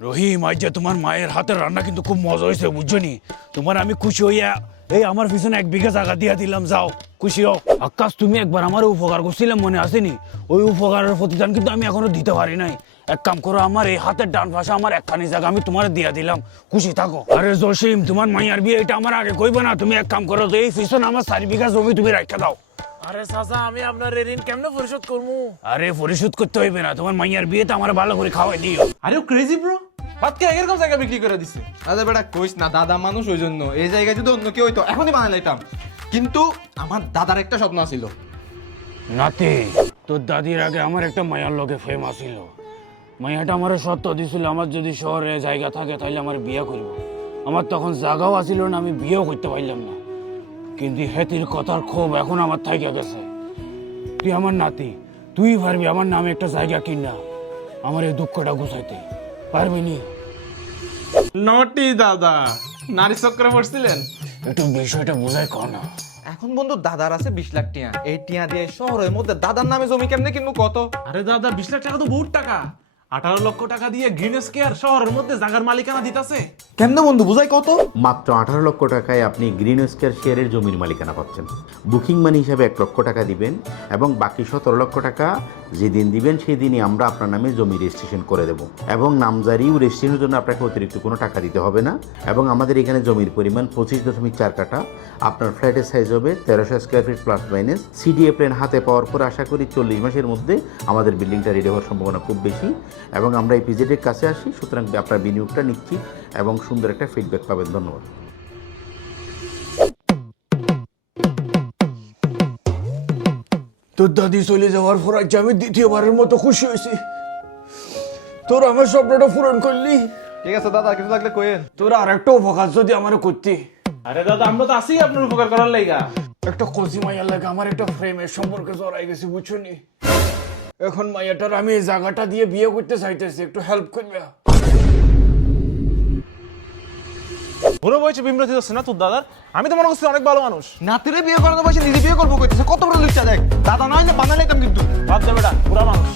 রহিম, আজ যে তোমার মায়ের হাতের রান্না কিন্তু খুব মজা হয়েছে, বুঝছো নি? তোমার আমি খুশি হইয়া এই আমার পিছনে 1 বিঘা জায়গা দিয়া দিলাম, যাও খুশি হও। আকাশ, তুমি একবার আমার উপকার করছিলাম, মনে আসেনি? ওই উপকারের প্রতিদান কিন্তু আমি এখনো দিতে পারি নাই। এক কাম করো, আমার এই হাতের ডান পাশে আমার একখানি জায়গা আমি তোমার দিয়া দিলাম, খুশি থাকো। আরে জসিম, তোমার মাইয়ার বিয়ে এটা আমার আগে কইবে না? তুমি এক কাম করো, তো এই পিছনে আমার 4 বিঘা জমি তুমি রাখা দাও। আরে চাচা, আমি আপনার ঋণ কেমনে পরিশোধ করবো? আরে পরিশোধ করতে হইবে না, তোমার মাইয়ার বিয়েতে আমার ভালো করে খাওয়াই দিও। আরে ক্রেজি ব্রো, বাদকে এরকম জায়গা বিক্রি করে দিছে। দাদা বেটা কইস না, দাদা মানুষ ওই জন্য। এই জায়গায় যদি অন্য কেউ হইতো এখনই বানাই লাইতাম। কিন্তু আমার দাদার একটা স্বপ্ন ছিল। নাতি, তোর দাদির আগে আমার একটা মায়ার লোকে ফেম আসিল। মায়াটা আমার সত্য দিছিল, আমার যদি শহরে জায়গা থাকে তাহলে আমার বিয়ে করব। আমার তখন জায়গাও আসিল না, আমি বিয়েও করতে পারলাম না। কিন্তু হেতির কথার ক্ষোভ এখন আমার থাইকা গেছে। তুই আমার নাতি, তুই পারবি আমার নামে একটা জায়গা কিনা আমার এই দুঃখটা গুছাইতে পারবি নি? নটি দাদা, নারী চক্রে পড়ছিলেন? একটু বিষয়টা বোঝাই কর না। এখন বন্ধু দাদার আছে 20 লাখ টিয়া। এই টিয়া দিয়ে শহরের মধ্যে দাদার নামে জমি কেমনে কিনবো কত? আরে দাদা, 20 লাখ টাকা তো বহুত টাকা। 18 লক্ষ টাকা দিয়ে গ্রিন স্কয়ার শহরের মধ্যে জায়গার মালিকানা দিতেছে। কেমনে বন্ধু বুঝাই কত? মাত্র 18 লক্ষ টাকায় আপনি গ্রিন স্কয়ার শেয়ারের জমির মালিকানা পাচ্ছেন। বুকিং মানি হিসাবে 1 লক্ষ টাকা দিবেন এবং বাকি 17 লক্ষ টাকা যেদিন দিবেন সেই দিনই আমরা আপনার নামে জমি রেজিস্ট্রেশন করে দেব এবং নামজারি ও রেজিস্ট্রেশনের জন্য আপনাকে অতিরিক্ত কোনো টাকা দিতে হবে না। এবং আমাদের এখানে জমির পরিমাণ 25.4 কাঠা। আপনার ফ্ল্যাটের সাইজ হবে 1300 square feet plus minus. CDA plan হাতে পাওয়ার পর আশা করি 40 মাসের মধ্যে আমাদের বিল্ডিংটা রেডি হওয়ার সম্ভাবনা খুব বেশি এবং আমরা এই পিজেডের কাছে আসি। সুতরাং আপনার বিনিয়োগটা নিশ্চিত এবং সুন্দর একটা ফিডব্যাক পাবেন। ধন্যবাদ। তোর দাদি চলে যাওয়ার পর আজ আমি দ্বিতীয়বারের মতো খুশি হয়েছি। তোর আমার স্বপ্নটা পূরণ করলি। ঠিক আছে দাদা, কিছু থাকলে কইেন। তোর আর একটা উপকার যদি আমার করতি। আরে দাদা, আমরা তো আছি আপনার উপকার করার লাইগা। একটা কচি মাইয়ার লাগে আমার একটা ফ্রেমের সম্পর্কে জড়াই গেছি, বুঝছো নি? এখন মাইয়াটার আমি এই জায়গাটা দিয়ে বিয়ে করতে চাইতেছি, একটু হেল্প করবে? বুড়ো বয়সে বিমৃতি হচ্ছে না তোর দাদার? আমি তো মনে করছি অনেক ভালো মানুষ। নাতিরে বিয়ে করানো বয়সে নিজে বিয়ে করবো কইতেছে, কত বড় লুচ্চা দেখ। দাদা নয় না বানাই লাইতাম কিন্তু। বাদ দে বেটা, বুড়া মানুষ।